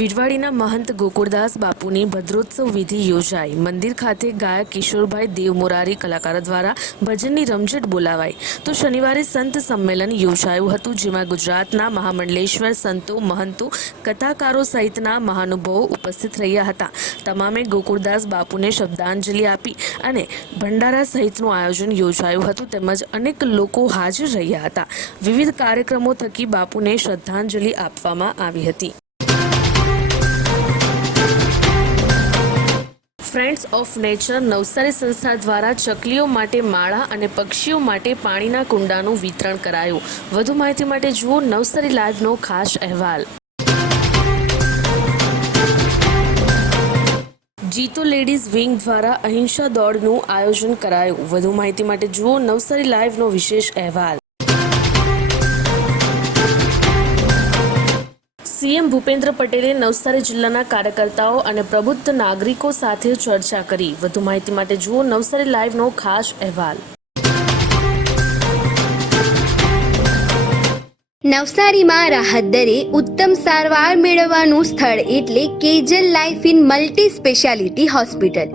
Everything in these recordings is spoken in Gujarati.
વિરવાડીના મહંત ગોકુળદાસ બાપુની ભદ્રોત્સવ વિધિ યોજાઈ. મંદિર ખાતે ગાયક કિશોરભાઈ દેવ મોરારી કલાકારો દ્વારા ભજનની રમઝટ બોલાવાઈ. તો શનિવારે સંત સંમેલન યોજાયું હતું, જેમાં ગુજરાતના મહામંડલેશ્વર સંતો, મહંતો, કથાકારો સહિતના મહાનુભાવો ઉપસ્થિત રહ્યા હતા. તમામે ગોકુળદાસ બાપુને શબ્દાંજલિ આપી અને ભંડારા સહિતનું આયોજન યોજાયું હતું, તેમજ અનેક લોકો હાજર રહ્યા હતા. વિવિધ કાર્યક્રમો થકી બાપુને શ્રદ્ધાંજલિ આપવામાં આવી હતી. ફ્રેન્ડ્સ ઓફ નેચર નવસારી સંસ્થા દ્વારા ચકલીઓ માટે માળા અને પક્ષીઓ માટે પાણીના કુંડાનું વિતરણ કરાયું. વધુ માહિતી માટે જુઓ નવસારી લાઈવનો ખાસ અહેવાલ. જીતો લેડીઝ વિંગ દ્વારા અહિંસા દોડનું આયોજન કરાયું. વધુ માહિતી માટે જુઓ નવસારી લાઈવનો વિશેષ અહેવાલ. સીએમ ભૂપેન્દ્ર પટેલે નવસારી જિલ્લાના કાર્યકર્તાઓ અને પ્રબુદ્ધ નાગરિકો સાથે ચર્ચા કરી. વધુ માહિતી માટે જુઓ નવસારી લાઈવનો ખાસ અહેવાલ. નવસારીમાં રાહત દરે ઉત્તમ સારવાર મેળવવાનું સ્થળ એટલે Kejal life in multi speciality hospital.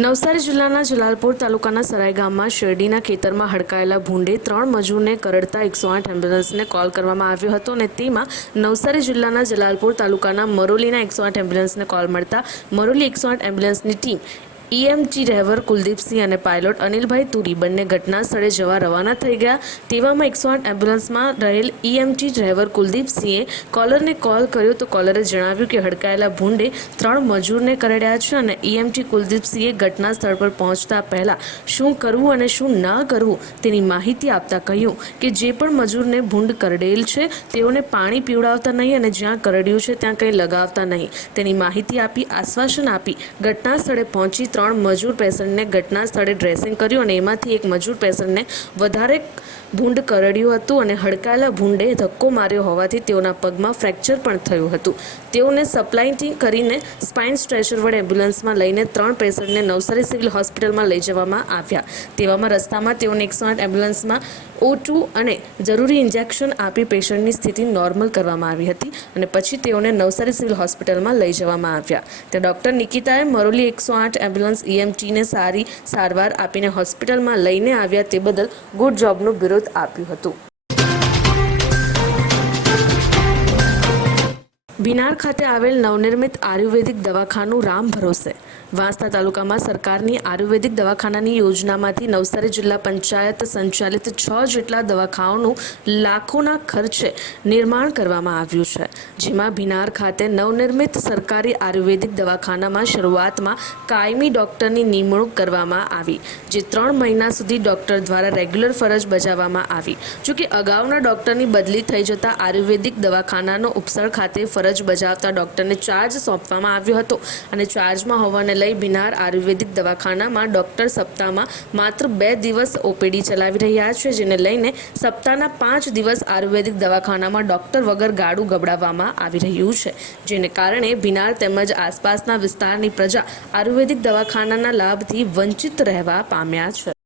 Navsari જિલ્લાના જલાલપુર તાલુકાના સરાય ગામમાં શેરડીના ખેતરમાં હડકાયેલા ભૂંડે ત્રણ મજૂરને કરડતા એકસો આઠ એમ્બ્યુલન્સને કોલ કરવામાં આવ્યો હતો અને તેમાં નવસારી જિલ્લાના જલાલપુર તાલુકાના મરોલીના એકસો આઠ એમ્બ્યુલન્સને કોલ મળતા મરોલી એકસો આઠ એમ્બ્યુલન્સની ટીમ ઈએમટી ડ્રાઈવર કુલદીપસિંહ અને પાયલોટ અનિલભાઈ તુરી બંને ઘટના સ્થળે જવા રવાના થઈ ગયા. તેવામાં એકસો આઠ એમ્બ્યુલન્સમાં રહેલ ઈએમટી ડ્રાઈવર કુલદીપસિંહે કોલરને કોલ કર્યો તો કોલરે જણાવ્યું કે હડકાયેલા ભૂંડે ત્રણ મજૂરને કરડ્યા છે અને ઈએમટી કુલદીપસિંહે ઘટના સ્થળ પર પહોંચતા પહેલા શું કરવું અને શું ન કરવું તેની માહિતી આપતા કહ્યું કે જે પણ મજૂરને ભૂંડ કરડેલ છે તેઓને પાણી પીવડાવતા નહીં અને જ્યાં કરડ્યું છે ત્યાં કંઈ લગાવતા નહીં. તેની માહિતી આપી, આશ્વાસન આપી ઘટના સ્થળે પહોંચી ત્રણ મજૂર પેશન્ટને ઘટના સ્થળે ડ્રેસિંગ કર્યું અને એમાંથી એક મજૂર પેશન્ટને વધારે ભૂંડ કરડ્યું હતું અને હડકાયેલા ભૂંડે ધક્કો માર્યો હોવાથી તેઓના પગમાં ફ્રેક્ચર પણ થયું હતું. તેઓને સપ્લાયથી કરીને સ્પાઇન સ્ટ્રેચર વડે એમ્બ્યુલન્સમાં લઈને ત્રણ પેશન્ટને નવસારી સિવિલ હોસ્પિટલમાં લઈ જવામાં આવ્યા. તેવામાં રસ્તામાં તેઓને એકસો આઠ એમ્બ્યુલન્સમાં ઓ અને જરૂરી ઇન્જેક્શન આપી પેશન્ટની સ્થિતિ નોર્મલ કરવામાં આવી હતી અને પછી તેઓને નવસારી સિવિલ હોસ્પિટલમાં લઈ જવામાં આવ્યા. ત્યાં ડૉક્ટર નિકિતાએ મરોલી એકસો આઠ એમ્બ્યુલન્સ ઈએમટીને સારી સારવાર આપીને હોસ્પિટલમાં લઈને આવ્યા તે બદલ ગુડ જોબનું વિરોધ આપ્યું હતું. બિનાર ખાતે આવેલ નવનિર્મિત આયુર્વેદિક દવાખાનું રામ ભરોસે. વાંસદા તાલુકામાં સરકારની આયુર્વેદિક દવાખાનાની યોજનામાંથી નવસારી જિલ્લા પંચાયત સંચાલિત છ જેટલા દવાખાનાઓનું લાખોના ખર્ચે નિર્માણ કરવામાં આવ્યું છે. જેમાં બિનાર ખાતે નવનિર્મિત સરકારી આયુર્વેદિક દવાખાનામાં શરૂઆતમાં કાયમી ડૉક્ટરની નિમણૂક કરવામાં આવી, જે ત્રણ મહિના સુધી ડૉક્ટર દ્વારા રેગ્યુલર ફરજ બજાવવામાં આવી. જોકે અગાઉના ડૉક્ટરની બદલી થઈ જતા આયુર્વેદિક દવાખાનાનો ઉપસર ખાતે ફરજ બજાવતા ડોક્ટરને ચાર્જ સોંપવામાં આવ્યો હતો અને ચાર્જમાં હોવાને લઈ બિનાર આયુર્વેદિક દવાખાનામાં ડોક્ટર સપ્તાહમાં માત્ર બે દિવસ ઓપીડી ચલાવી રહ્યા છે, જેને લઈને સપ્તાહના પાંચ દિવસ આયુર્વેદિક દવાખાનામાં ડોક્ટર વગર ગાડું ગબડાવવામાં આવી રહ્યું છે, જેને કારણે બિનાર તેમજ આસપાસના વિસ્તારની પ્રજા આયુર્વેદિક દવાખાનાના લાભથી વંચિત રહેવા પામ્યા છે.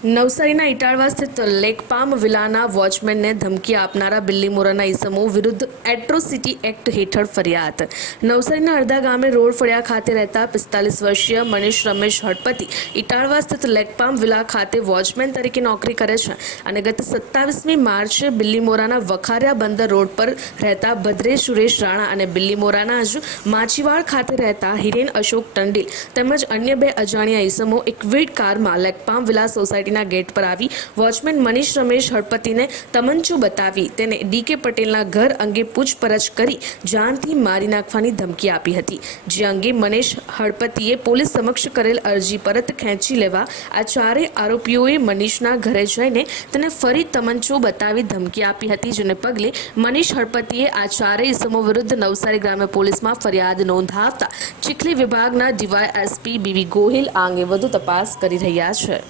નવસારીના ઇટાળવા સ્થિત લેકપામ વિલાના વોચમેનને ધમકી આપનારા બિલ્લીમોરાના ઇસમો વિરુદ્ધ એટ્રોસિટી એક્ટ હેઠળ ફરિયાદ. નવસારીના અડધા ગામે રોડ ફળિયા ખાતે રહેતા પિસ્તાલીસ વર્ષીય મનીષ રમેશ હડપતિ ઇટાળવા સ્થિત લેકપામ વિલા ખાતે વોચમેન તરીકે નોકરી કરે છે અને ગત સત્તાવીસમી માર્ચે બિલ્લીમોરાના વખારિયા બંદર રોડ પર રહેતા ભદ્રેશ સુરેશ રાણા અને બિલ્લીમોરાના જ માછીવાડ ખાતે રહેતા હિરેન અશોક ટંડીલ તેમજ અન્ય બે અજાણ્યા ઇસમો એક કારમાં લેકપામ વિલા સોસાયટી સોસાયટીના ગેટ પર આવી વોચમેન મનીષ રમેશ હળપતિને તમંચો બતાવી તેને ડીકે પટેલના ઘર અંગે પૂછપરછ કરી જાનથી મારી નાખવાની ધમકી આપી હતી. જે અંગે મનીષ હળપતિએ પોલીસ સમક્ષ કરેલ અરજી પરત ખેંચી લેવા આ ચારેય આરોપીઓએ મનીષના ઘરે જઈને તેને ફરી તમંચો બતાવી ધમકી આપી હતી, જેને પગલે મનીષ હળપતિએ આ ચારેય ઇસમો વિરુદ્ધ નવસારી ગ્રામ્ય પોલીસમાં ફરિયાદ નોંધાવતા ચીખલી વિભાગના ડીવાયએસપી બીવી ગોહિલ આ અંગે વધુ તપાસ કરી રહ્યા છે.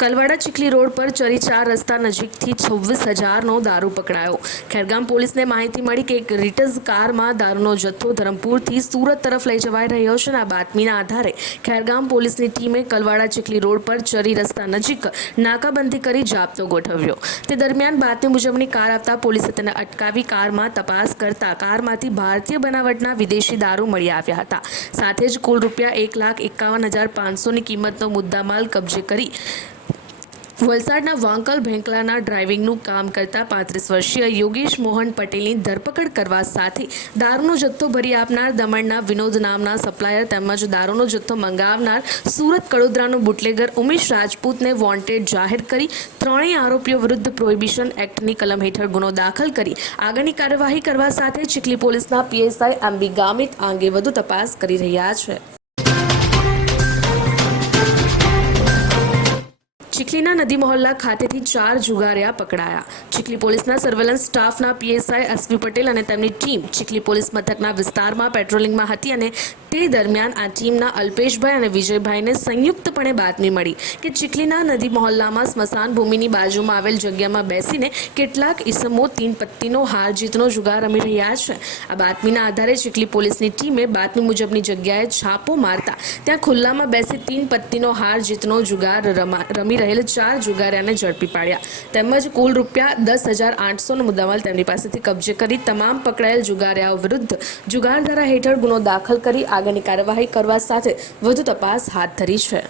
કલવાડા ચીખલી રોડ પર ચરી ચાર રસ્તા નજીકથી છવ્વીસ હજારનો દારૂ પકડાયો. ખેરગામ પોલીસને માહિતી મળી કે એક રિટઝ કારમાં દારૂનો જથ્થો ધરમપુરથી સુરત તરફ લઈ જવાઈ રહ્યો છે આ બાતમીના આધારે ખેરગામ પોલીસની ટીમે કલવાડા ચીખલી રોડ પર ચરી રસ્તા નજીક નાકાબંધી કરી જાપતો ગોઠવ્યો. તે દરમિયાન બાતમી મુજબની કાર આવતા પોલીસે તેને અટકાવી કારમાં તપાસ કરતા કારમાંથી ભારતીય બનાવટના વિદેશી દારૂ મળી આવ્યા હતા. સાથે જ કુલ રૂપિયા એક લાખ એકાવન હજાર પાંચસોની કિંમતનો મુદ્દામાલ કબજે કરી વલસાડના વાંકલ ભેંકલાના ડ્રાઇવિંગનું કામ કરતા પાંત્રીસ વર્ષીય યોગેશ મોહન પટેલની ધરપકડ કરવા સાથે દારૂનો જથ્થો ભરી આપનાર દમણના વિનોદ નામના સપ્લાયર તેમજ દારૂનો જથ્થો મંગાવનાર સુરત કડોદરાનો બુટલેગર ઉમેશ રાજપૂતને વોન્ટેડ જાહેર કરી ત્રણેય આરોપીઓ વિરુદ્ધ પ્રોહિબિશન એક્ટની કલમ હેઠળ ગુનો દાખલ કરી. આગળની કાર્યવાહી કરવા સાથે ચીખલી પોલીસના પીએસઆઈ એમબી ગામિત આ અંગે વધુ તપાસ કરી રહ્યા છે. ચીખલીના નદી મહોલ્લા ખાતેથી ચાર જુગારિયા પકડાયા. ચીખલી પોલીસના સર્વેલન્સ સ્ટાફના પીએસઆઈ એસપી પટેલ અને તેમની ટીમ ચીખલી પોલીસ મથકના વિસ્તારમાં પેટ્રોલિંગમાં હતી અને તે દરમિયાન આ ટીમના અલ્પેશભાઈ અને વિજયભાઈને સંયુક્તપણે બાતમી મળી કે ચીખલીના નદી મહોલ્લામાં સ્મશાન ભૂમિની બાજુમાં આવેલ જગ્યામાં બેસીને કેટલાક ઇસમો તીન પત્તીનો હાર જીતનો જુગાર રમી રહ્યા છે. આ બાતમીના આધારે ચીખલી પોલીસની ટીમે બાતમી મુજબની જગ્યાએ છાપો મારતા ત્યાં ખુલ્લામાં બેસી તીન પત્તીનો હાર જીતનો જુગાર રમી રહેલ ચાર જુગારિયાને ઝડપી પાડ્યા. તેમજ કુલ રૂપિયા દસ હજાર આઠસોનો મુદ્દામાલ તેમની પાસેથી કબજે કરી તમામ પકડાયેલ જુગારિયાઓ વિરુદ્ધ જુગાર ધારા હેઠળ ગુનો દાખલ કરી આગળની કાર્યવાહી કરવા સાથે વધુ તપાસ હાથ ધરી છે.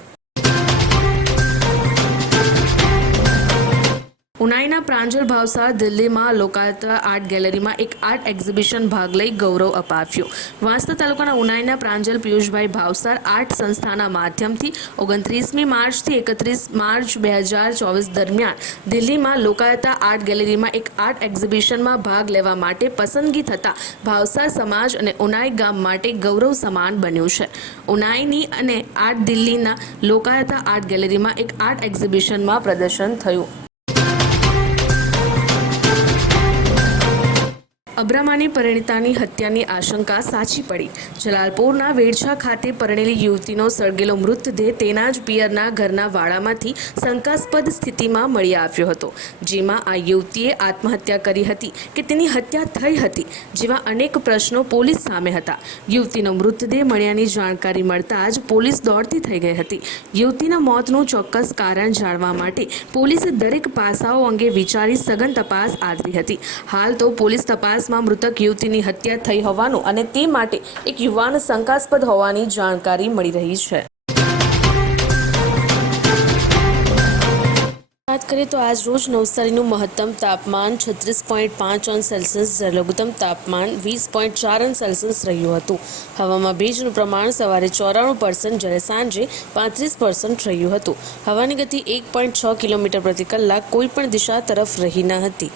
ઉનાઈના પ્રાંજલ ભાવસાર દિલ્હીમાં લોકાયતા આર્ટ ગેલેરીમાં એક આર્ટ એક્ઝિબિશન ભાગ લઈ ગૌરવ અપાવ્યું. વાંસદા તાલુકાના ઉનાઈના પ્રાંજલ પિયુષભાઈ ભાવસાર આર્ટ સંસ્થાના માધ્યમથી ઓગણત્રીસમી માર્ચથી એકત્રીસ માર્ચ બે હજાર ચોવીસ દરમિયાન દિલ્હીમાં લોકાયતા આર્ટ ગેલેરીમાં એક આર્ટ એક્ઝિબિશનમાં ભાગ લેવા માટે પસંદગી થતાં ભાવસાર સમાજ અને ઉનાઈ ગામ માટે ગૌરવ સમાન બન્યું છે. ઉનાઈની અને આર્ટ દિલ્હીના લોકાયતા આર્ટ ગેલેરીમાં એક આર્ટ એક્ઝિબિશનમાં પ્રદર્શન થયું. અબ્રામાની પરિણીતાની હત્યાની આશંકા સાચી પડી. જલાલપુરના વેડછા ખાતે પરણેલી યુવતીનો સળગેલો મૃતદેહ તેના જ પિયરના ઘરના વાડામાંથી શંકાસ્પદ સ્થિતિમાં મળી આવ્યો હતો, જેમાં આ યુવતીએ આત્મહત્યા કરી હતી કે તેની હત્યા થઈ હતી, જેવા અનેક પ્રશ્નો પોલીસ સામે હતા. યુવતીનો મૃતદેહ મળ્યાની જાણકારી મળતા જ પોલીસ દોડતી થઈ ગઈ હતી. યુવતીના મોતનું ચોક્કસ કારણ જાણવા માટે પોલીસે દરેક પાસાઓ અંગે વિચારી સઘન તપાસ આદરી હતી. હાલ તો પોલીસ તપાસમાં મૃતક યુવતીની હત્યા થઈ હોવાનું અને તે માટે એક યુવાન શંકાસ્પદ હોવાની જાણકારી મળી રહી છે. વાત કરીએ તો આજ રોજ નવસારીનું મહત્તમ તાપમાન છત્રીસ પોઈન્ટ પાંચ અંશ સેલ્સિયસ જ્યારે લઘુત્તમ તાપમાન વીસ પોઈન્ટ ચાર અંશ સેલ્સિયસ રહ્યું હતું. હવામાં ભેજનું પ્રમાણ સવારે ચોરાણું પર્સન્ટ જ્યારે સાંજે પાંત્રીસ પર્સન્ટ રહ્યું હતું. હવાની ગતિ એક પોઈન્ટ છ કિલોમીટર પ્રતિ કલાક કોઈ પણ દિશા તરફ રહી ન હતી.